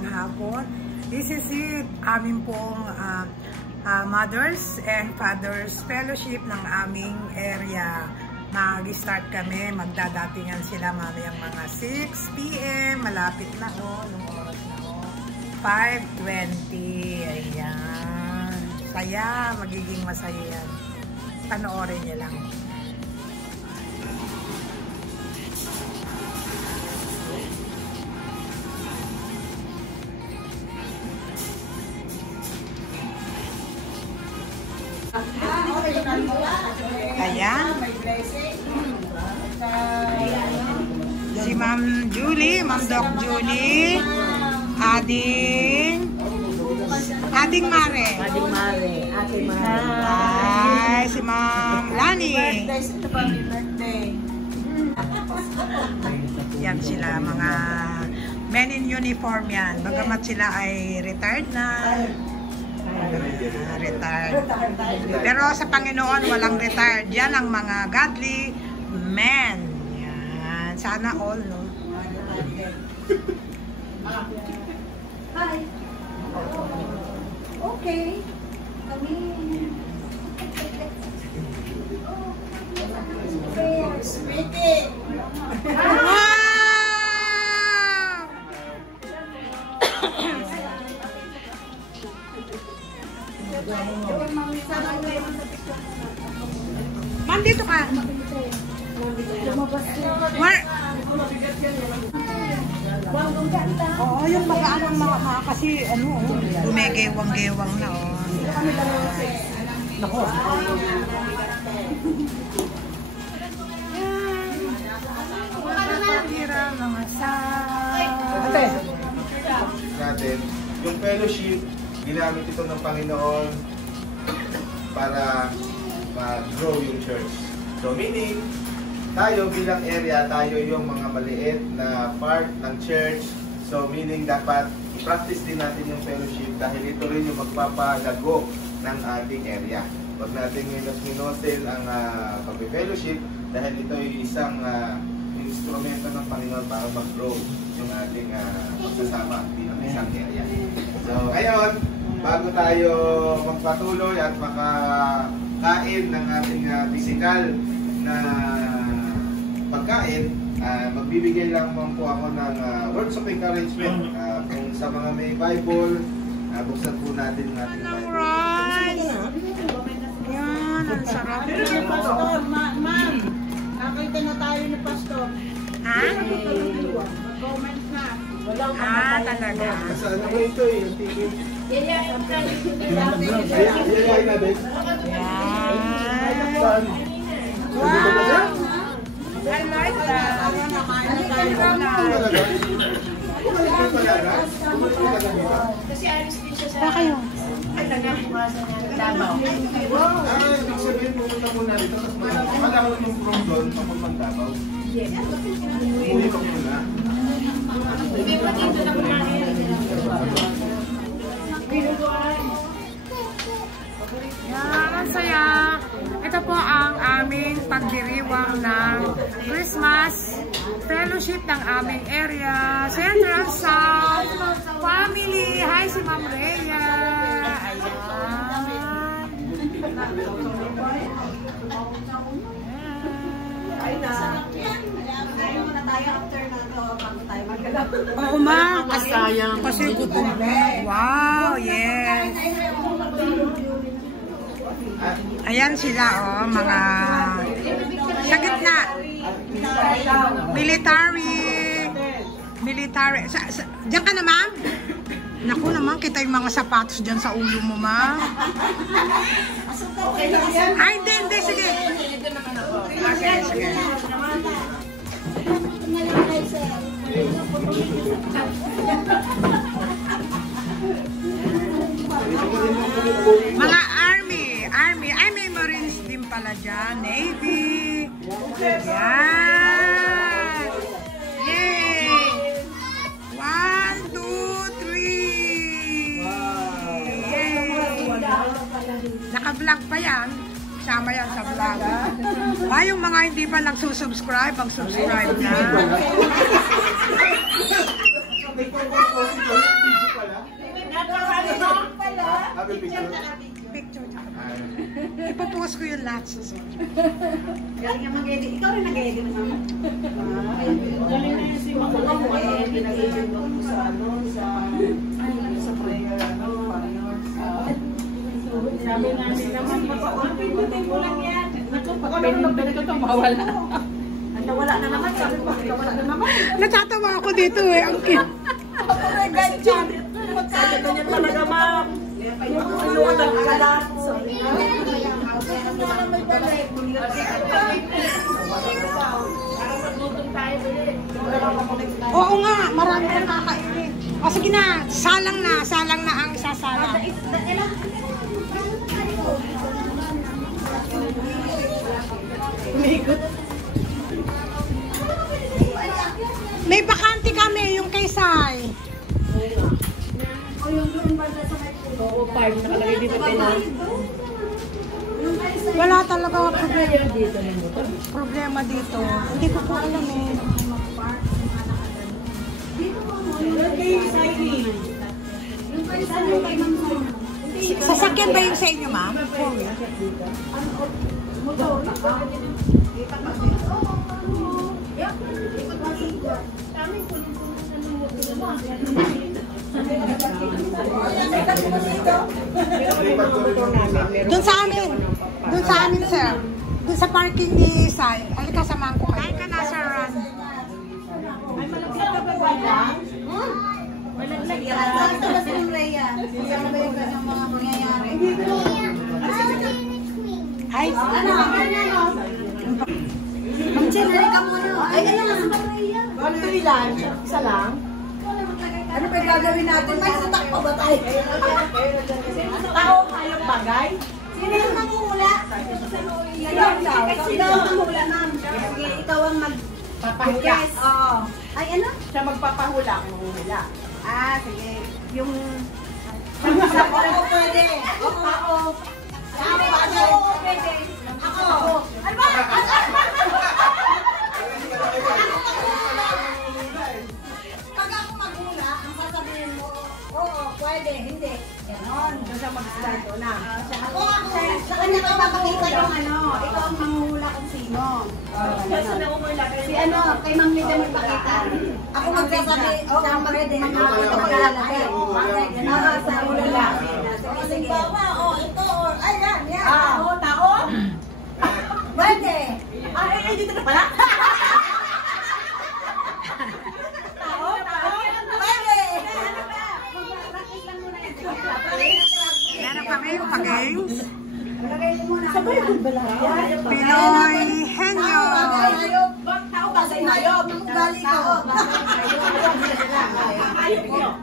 magandang hapon. This is it, amin pong Mothers and Fathers Fellowship ng aming area. Mag-start kami, magdadatingan sila mamayang mga 6 PM, malapit na nung oras na 5:20. Ayan. Saya, magiging masaya yan. Panoorin niyo lang. Ayan. Si Ma'am Julie, Ma'am Doc Julie, Ading Mare. Ate Mare. Ay, si Ma'am Lani. Ito pa, may birthday. Yan sila, mga men in uniform yan. Bagamat sila ay retired na. Retired. Pero sa Panginoon, walang retired. Yan ang mga godly men. Yan. Sana all, no? Hi. Okay. Kami. Sweetie. Wow! Ma'am, dito ka. Where? Oo, yung pag-aanong mga kasi gumegewang-gewang na, Nako. Natin, yung fellowship, ginamit ito ng Panginoon para mag-grow yung church. So meaning, tayo bilang area, tayo yung mga maliit na part ng church. So meaning dapat i-practice din natin yung fellowship dahil ito rin yung magpapalago ng ating area. Huwag natin minus-minusin ang pag-fellowship dahil ito ay isang instrumento ng Panginoon para mag-grow yung ating pagsasama bilang isang area. So ngayon, bago tayo magpatuloy at makakain ng ating physical na pagkain, magbibigay lang po ako ng words of encouragement. Kung sa mga may Bible, buksan po natin ang ating Bible. Alright! Yan, ang sarap. Pastor, ma'am. Nakita na tayo ni Pastor. Ha? Mag-comment na. Talaga. Sa ano ba ito eh? Yung ticket? Yayain na din. Yan. Saan? Wow! I like that. Kasi alis din siya sa... Para kayo. Davao. Ibig sabihin, pumunta muna rito. Wala ko yung from doon, papunta Davao. Yes. Umuwi ka muna. Hindi pa dito na kumain. Yan, ang saya. Ito po ang aming pagdiriwang ng Christmas Fellowship ng aming area. Central South Family. Hi, si Ma'am Rhea. Oo, ma. Kasi gutom. Wow, yes. Ayan sila, mga sa gitna. Military. Diyan ka na, ma'am? Naku naman, kita yung mga sapatos dyan sa ulo mo, ma'am. Ay, hindi, sige. Sige. Mga army. Ay, may Marines din pala dyan. Navy. Yan. Yay. 1, 2, 3. Yay. Naka-vlog pa yan. Sama yan sa vlog. Yung mga hindi pa nagsusubscribe, mag-subscribe na. May purpose ko si Joy, video pala. Happy picture. Picture tsaka. Ipopost ko yung lahat sa social. Galing ka mag-edit. Ikaw rin nag-edit mo. Galing na yun si Mama ko. Nag-edit mo sa prayer, sabi nga naman, pindutin mo lang yan. Pindutin ko itong mawala. Wala na naman, sabi ko, wala na naman. Natatawa ako dito eh, ang cute. Ako na ganyan. Sabi ko niya talaga, ma'am. Yung nagkalat. Oo nga, marami kang kakainin. O sige na, salang na ang sasalang. May bakante kami, yung kay Sai. O yung doon ba sa may pulo? Oo, 5 nakalagay dito pinag. Wala talaga problema dito. Hindi ko po alam eh. Sasakyan ba yung sa inyo, ma'am? Doon sa amin, sir. Doon sa parking ni Sai. Halika, samahan ko kayo. Kain ka na, Sir Ron. Ay, malaglag ka ba ba lang? Malaglag ka. Saan sa bas ng Rhea? Saan ba yung mga mangyayari? Ay, Ano? Ma'am Chen, halika muna. Ay, ano na sa Rhea? Ano ilan? Isa lang? Ano pa gagawin natin? May satak pa ba tayo? Tao, hayop bagay? Sino yung nanguhula? Sino yung nanguhula, ma'am? Sige, ikaw ang Papahula. Yes, oo. Ay, ano? Siya magpapahula kung hula. Ah, sige. Yung... Ako pwede. Ako. Ako pwede. Ako. Ano ba? Pag ako maghula, ang sasabihin mo, oo, pwede, hindi. Ganon. Siya mag-start na. Ako, sa kanya ko papakita yung ano, ikaw ang manghula kung sino. Si ano, kay Ma'am Lida magpakita. Ako magsasabi, siya pwede, ako maglalagay. Sa hula. Sige. Ito, ay yan, yan. Tao? Pwede. Ay, dito na pala. Pwede. meron kami yung pag-games. Lagay mo muna. Sabay ko ba lahat? Pinoy Henyo. Tao ba sa hayop? Galing ako. Hayop nyo.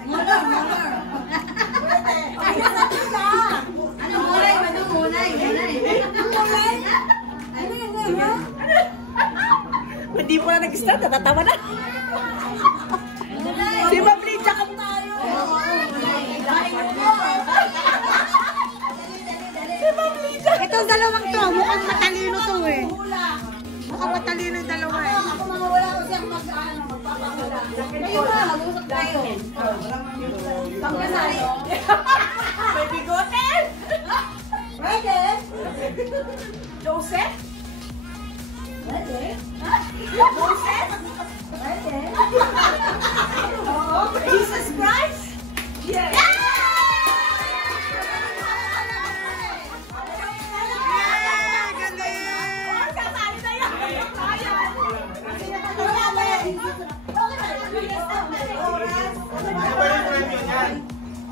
Ano mulay? Ano mulay? Mulay? Ano yun? Hindi po na nag-start, natatawa na. Si Ma'am Lydia ka tayo. Si Ma'am Lydia. Itong dalawang to, mukhang matalino to eh. Mukhang matalino yung dalawa eh. Ako mga wala ko siyang magpapakula. Kayo ba? Mag-usap tayo. Pangkasali. May bigote. Pwede? Joseph? Pwede? Joseph? Pwede? Jesus Christ? Yes. Kasali na yan.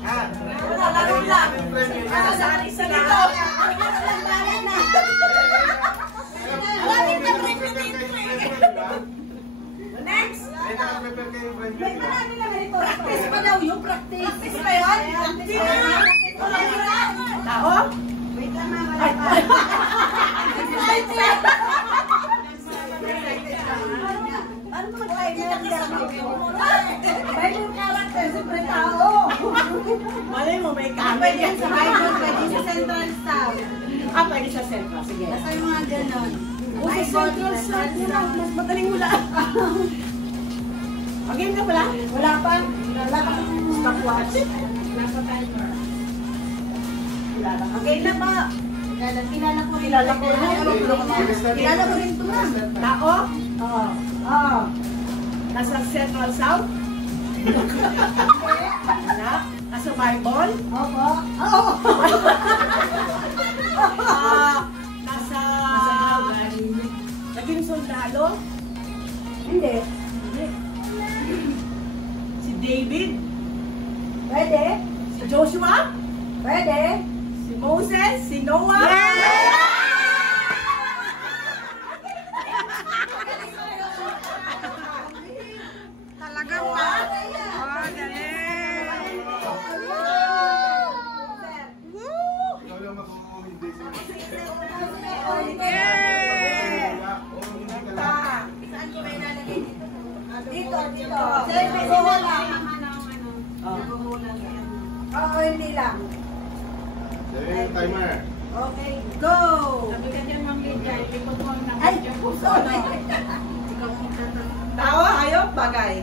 Ayan. Laro lang. Kasali sa dito. Next. May marami na ganito. Practice pa daw yung practice. Practice pa yun? Tao? Wait lang na, wala pa. Paano mo mag-timer? May yung character, siyempre tao. Malay mo, may Pwede yan camera. sa Bible, pwede sa Central South. Pwede siya central. Sige. Basta yung mga ganon. Sa central south, mas madaling hula. Mag-game ka pala? Wala pa. Wala kang stopwatch. Okay na ba? Kilala ko rin. Kilala ko rin ito na. Tao? Oo. Oo. Nasa Central South? Wala? Nasa Bible? Opo. Oo. Nasa... Naging sundalo? Hindi. Si David? Pwede. Si Joshua? Pwede. Si Moses? Si Noah? Talaga ba? Oh, galing. Ikaw lang makukuhindi sa Yay! Saan ko kayo nalagay dito? Dito. Siyempre, sila lang. Oo, hindi lang. Timer. Okay, go! Sabi ka dyan, Ma'am Lydia, ikot mo ang Ay, nakot yung puso. sorry. Tao, hayop, bagay.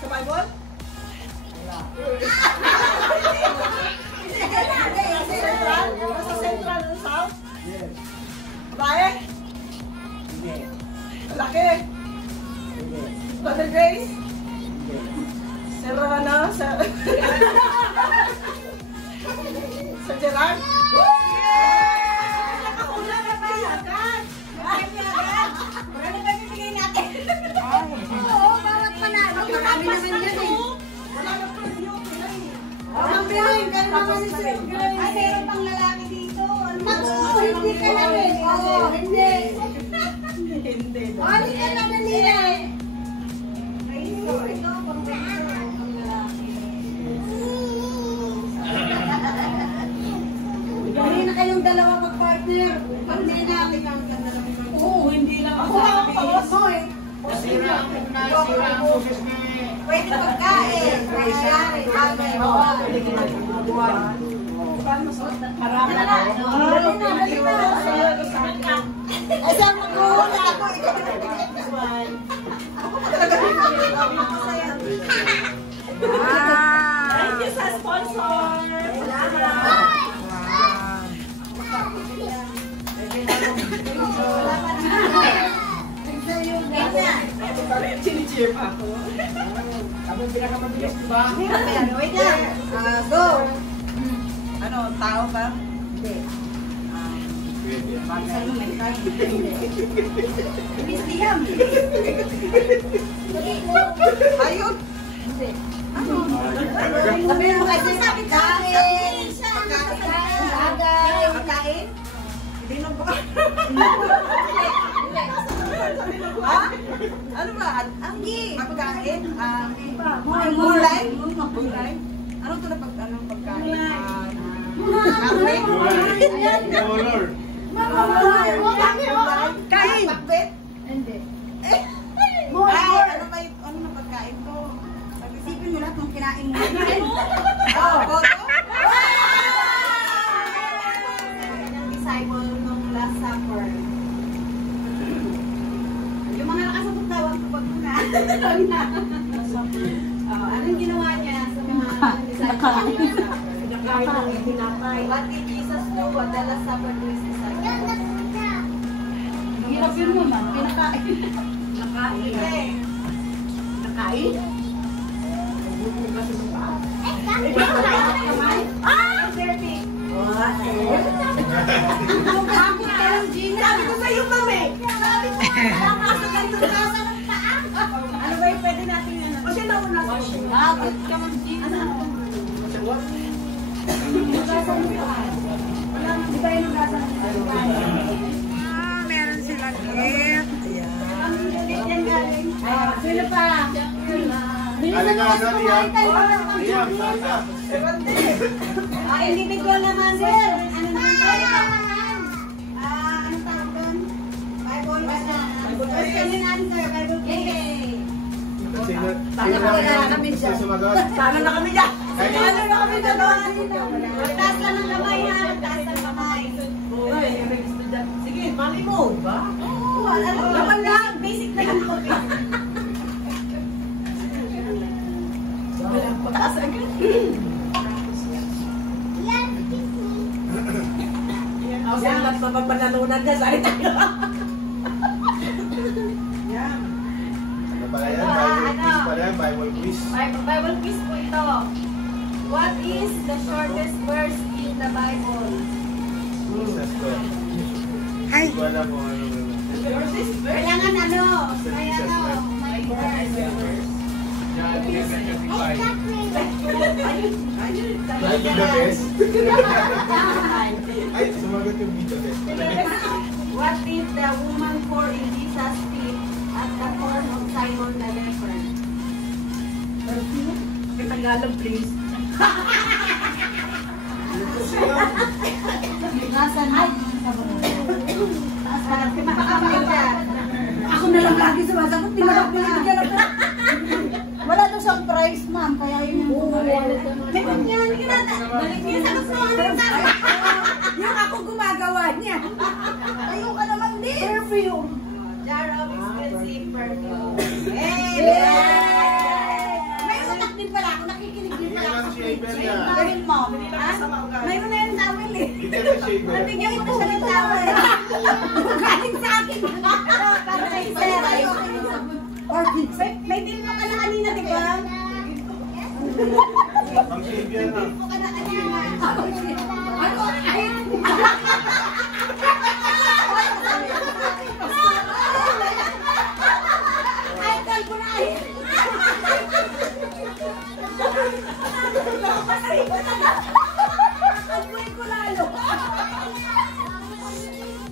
Sa Bible? Central? Nasa Central ng South? Babae? Laki? Mother Grace? Serrana? Sa Gerard? Nakahula na ba yan? Marami ba bibigay natin? Oo, bawat panalo. Marami naman yun eh. Wala na po yung Ang bilhin, kaya naman si Sir Grace. Ay, meron pang lalaki dito. Naku, hindi ka na rin. Oo, hindi. Hindi. Hindi ka na dalila eh. Ito, pang lalaki. Hindi na kayong dalawa mag-partner. Hindi na. Oo, hindi lang Ako lang ang pangos mo eh. Pwede pagkain. Nangyayari. Bagay. Marami na. Dali na. Ay, saan mag-uula ako? Thank you sa sponsor. Chini-cheer pa ako. Abang pinakamabilis, diba? Wait lang. Go. Ano, tao ka? Hindi. Liam. Ayun. Hindi. Sabi mo kasi sabi kain. Pagkain. Hindi na ba? Ha? Ano ba? Anggi. Pagkain? Gulay. Gulay? Ano ito na anong pagkain? Color. Kain! Bakbet? Hindi. Ay, ano ba ano na pagkain ko? Isipin mo lahat ng kinain mo. Oh, boto? Yung disciple nung Last Supper. Yung mga nakasabot tawag ko pag muna. Anong ginawa niya sa mga disciple? Nakain ng tinapay. What did Jesus do at the Last Supper to his disciples? Hirap yun naman. Pinakain. Nakain. Nakain? Sabi ko sa'yo, mami! Ano ba yung pwede natin yan? O siya nauna sa Bakit ka man Gina? Di ba yung nagasan? Meron silang gift. Ayan. Sino pa? Alika, Liam. Liam, salita. Individual naman, sir. Ano naman tayo? Ano tawag doon? Bible question and answer. Bible question. Sana sumagot. Sana na kami dyan! Ano na kami gagawa nito? Magtaas lang ng kamay ha. Magtaas lang ng kamay. Uy, may estudyante funny mode ba? Oo, alam lang. Basic na lang po. Walang pataas agad. Ako siya lahat na pagpanalunan niya sa akin. Yan. Ano ba yan? Bible quiz pala yan, Bible quiz. Bible quiz po ito. What is the shortest verse in the Bible? Jesus ko. Ay, Hindi ko alam kung ano. Kailangan ano? May ano? May verse. Ay, be the best. Ay, sumagot yung be the best. What did the woman pour in Jesus' feet at the horn of Simon the leper? Tagalog, please. Nasaan na? Ako na lang lagi sumasagot, di ba binibigyan ako? Wala daw siyang price, ma'am, kaya yun yung bumalik. Meron yan, balik niya sa gusto ko Yung ako gumagawa niya. Ayaw ka naman din. Perfume. Jar of expensive perfume. May utak din pala ako, nakikinig din pala ako. Hindi lang shaver niya. Dahil mo. Mayroon na yan sa amin eh. Hindi ka shaver. Nabigyan ko na siya ng towel. Galing sa akin. Para kay Sarah. May din mo ka na kanina, di ba? Ang shaver na. Ito ka na kanina. Ano? Ay! Ay, kalbo na ay! Kalbuin ko lalo!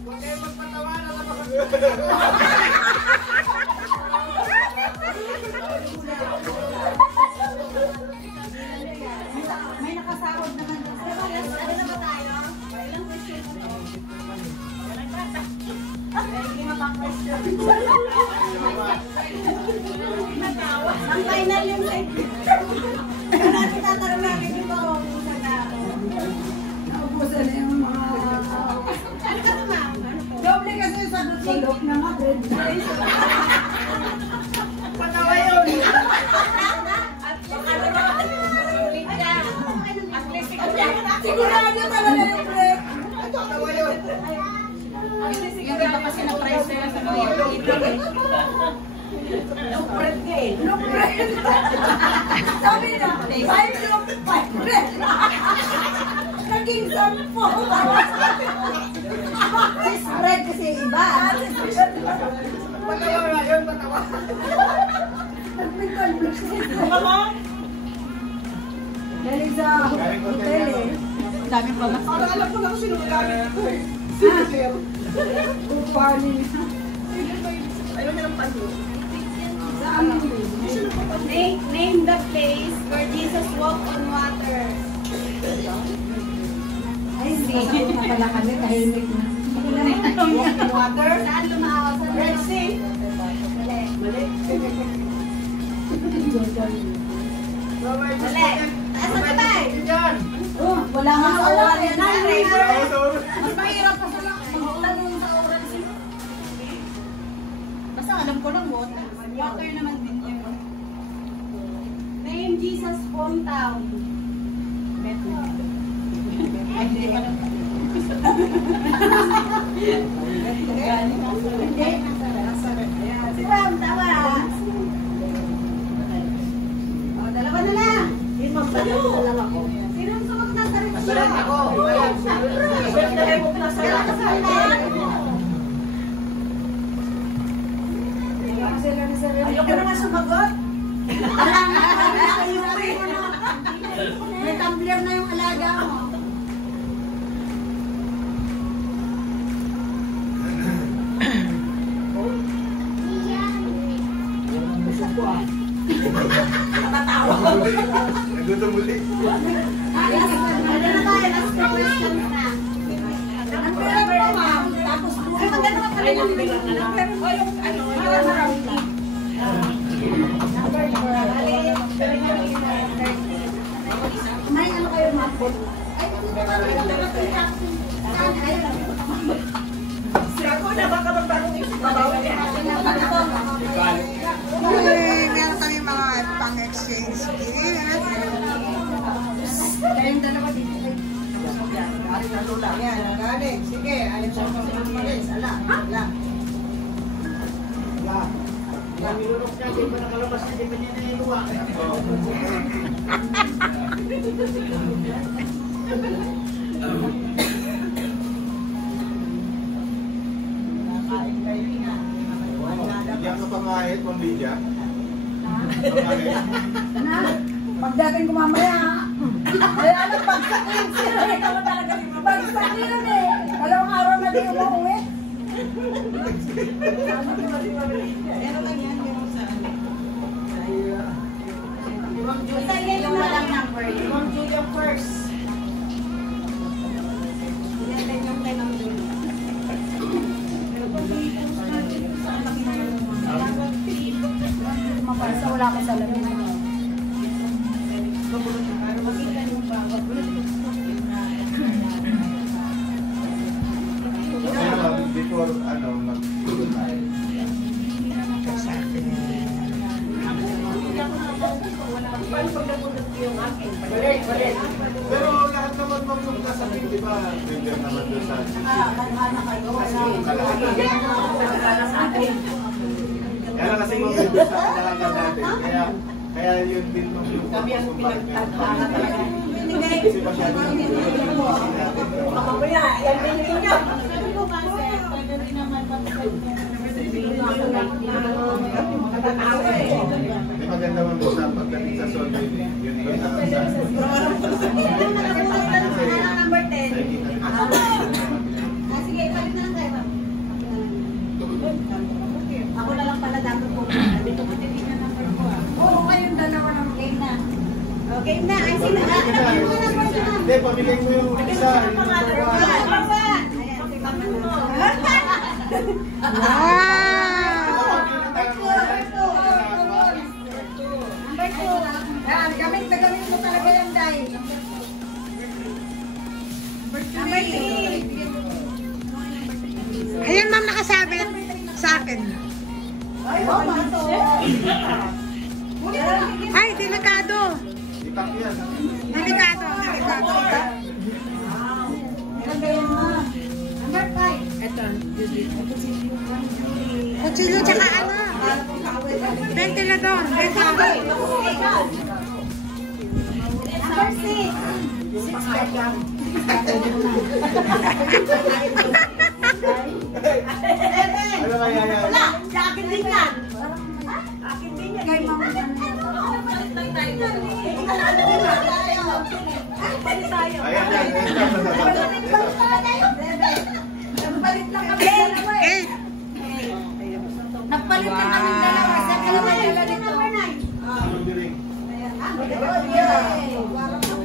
Huwag kayo magpatawa na naman. May nakasahod naman. Ano na ba tayo? Ilang question? Hindi mapang-question. Ang final yung kaya natin tatanong namin yung mga ubusan na ako. Naubusan na yung mga... Ano ka naman? Ano po? Doble kasi yung sagot sa loob na Madrid. Patawa yun. At ulit ka. At least ikaw dyan. Sigurado talaga yung break. Patawa yun. Yung iba kasi na-price nila sa mga dito eh. Look bread ka eh. Look break. Sabi na, 5 look, 5 break. Naging 10. Sis bread kasi iba. Patawa nga yun, patawa. Nag-conflict siya. Galing sa hotel eh. Dami pa mas. Alam ko lang sino gamit ko eh. Upani. Ayaw niya ng panyo. Name the place where Jesus walked on water. Ay, hindi na pala kami. Tahimik na. Walk on water? Saan lumawas? Sa Red Sea? Mali. Mali. Asa ka ba? Oh, wala nga sa oras yan. Mas mahirap pa sa magtanong sa oras. Basta alam ko lang water. Water naman din yun. Name Jesus' hometown. Ay, hindi pa lang. Hindi. Si Ram, tawa. O, dalawa na lang. Yun magdalawa ko. Sinong sumak na sa rin Sarap ako. Birthday mo na sarap. Ayoko na nga sumagot. May tumbler na yung alaga mo. Nagutom muli. Ano na tayo? Last question na. Ang pera mo, ma'am. Tapos Ay, maganda ka pala yung bilang na. Pero yung ano, yung marami na. may ano kayo, ma'am? Ay, Ako na baka magtanong yung babaw niya. Meron kami mga pang-exchange gift. Kayong dalawa dito. Yan, nagaling. Sige, alam siya kung saan malis. Ala. Nilunok niya, di ba nakalabas na di ba niya nailuwa? Bigyan ka pangahit, pambigyan. Pangahit. Pagdating ko mamaya, kaya alam, bagsak yun sila. Bagsak yun eh. Dalawang araw na di umuwi. Yung walang number. Ma'am Julia first. Yung kay Ma'am Julia. Mapasa wala ka sa lamin. Before, mag-tulog tayo. Pero lahat naman nung nasa pin, di ba? Bigyan naman doon sa kaya lang kasi mga doon sa alaga natin. Kaya yun din yung kasi masyado Mamaya, yan din niyo. may maganda man doon sa pagdating sa solve yun doon na Number 10. Sige, palit na lang tayo. Ako na lang pala dapat po. Dito ko din yung number ko. Oo, kayong dalawa ng game na. Okay na. Ay, sila. hindi, pamilin mo yung isa Yan, gamit na gamit mo talaga yan, Day. Number 3. Ayun, ma'am, nakasabit sa akin. Ay, delikado. itak yan Delikado. Ganda yan, ma. Number 5. Ito. Kutsilyo tsaka ano? Ventilador. Number 6. ano kaya yan? Wala, sa akin din yan. Akin din yan. Kay Ma'am. Ayan, Nagpalit lang kami dalawa eh. Eh, Nagpalit na kami dalawa. Sa dalawa dala dito.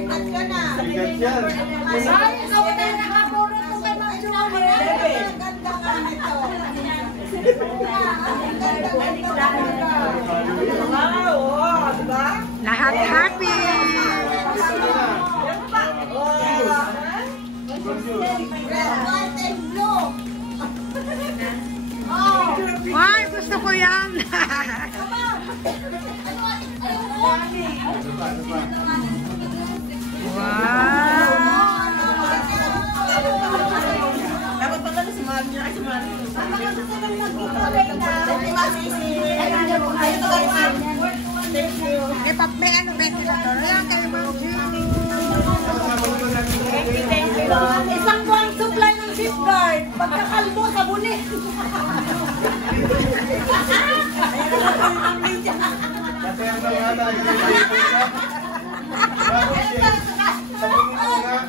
At ka na. Bigat yan. Ay, ikaw na nakapurot ko kay Ma'am Julie. Ganda ka nito. lahat happy. White and blue. Oh. Ay, gusto ko yan. Dapat pala si Ma'am niya ay si Ma'am. Eh, may ano, ventilador. Wala kayo, ma'am. Isang buwang supply ng safeguard. Pagkakalbo, sabuni.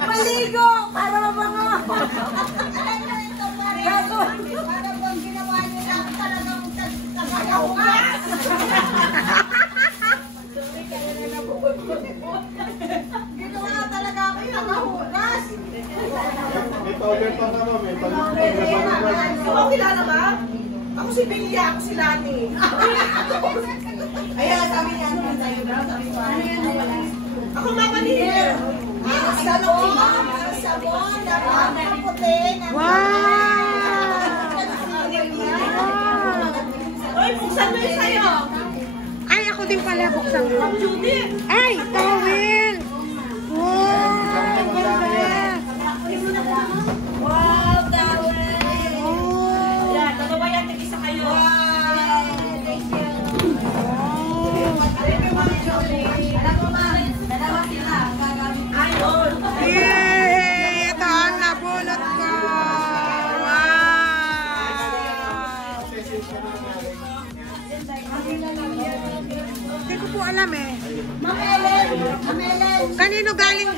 Maligo! Para mabango! Gago! Para bang ginawa niyo lang talagang kagahugas. Ginawa talaga ako yung kagahugas. May powder pa ka mo, may powder Ako kilala ba? Ako si Belia, ako si Lani. Ayan, sabi niya, ano sa'yo daw? Sabi ko, ano yan? Ako mapanihir. Sabon, dapat puti. Wow! Buksan mo yun sa'yo. Ay, ako din pala buksan ko. Ay, towel! Wow! Ganda! Wow, towel! Oh! Yan, dalawa yan, tig-isa kayo. Thank you. Alam mo ba, dalawa sila ang gagamit. Ay, all. Yay! Ito ang nabulot ko! Wow! Hindi ko po alam eh. Ma'am Ellen! Ma'am Ellen! Kanino galing?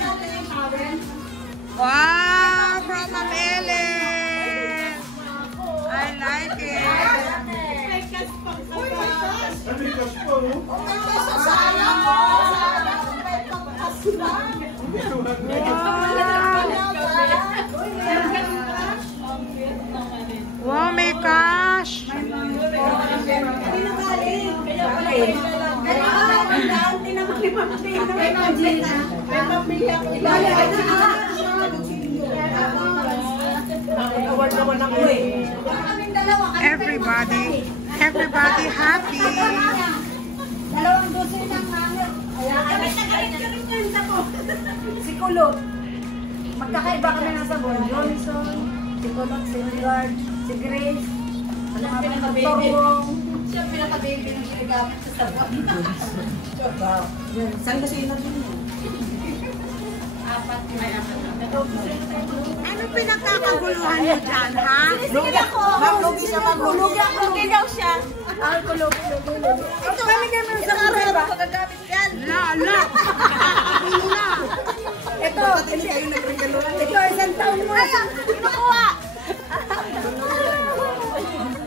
Wow! From Ma'am Ellen! I like it! Wow, may cash! Everybody happy! Dalawang dosen ng hanger. Si Kulot. Magkakaiba kami ng sabon. Johnson, si Kulot, si Edward, si Grace, ano nga ba ng Torwong. Siya pinaka-baby ng gamit sa sabon. Saan kasi yun natin yun? Apat. May apat. Ano pinagkakaguluhan niyo dyan, ha? Maglugi siya, maglugi. Lugi daw siya. Ito kami naman sa karera. Lala! Ina! Ito, ito isang taon mo. Nakuha!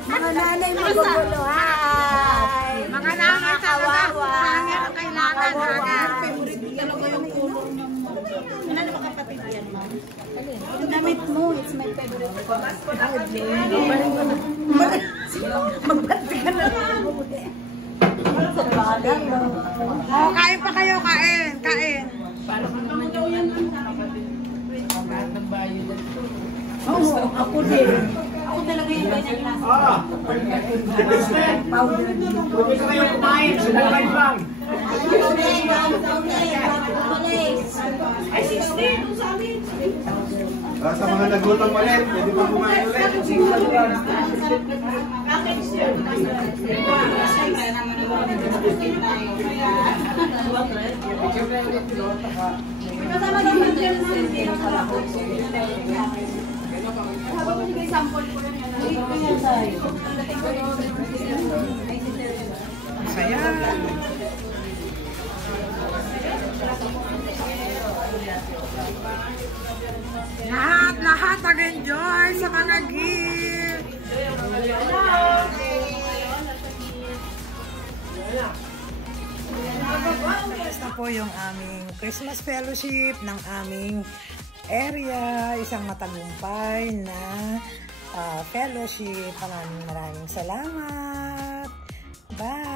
Mga nanay magugulo. Hi! Mga nanay talaga. Hangin ang kailangan, hangin. Ito damit mo. It's my favorite. Magbanti ka na lang. Oh, kain pa kayo, kain. Kain. Oo, ako din. Ako talaga yung ganyan lang. Ay, 16. Sa amin. Sa mga nagutom ulit, pwede ba kumain ulit? Package yun. Kasama naman dyan habang binigay sample ko lang yan. Saya. Lahat nag-enjoy sa mga gift. Basta po yung aming Christmas fellowship ng aming area. Isang matagumpay na fellowship. Maraming salamat. Bye!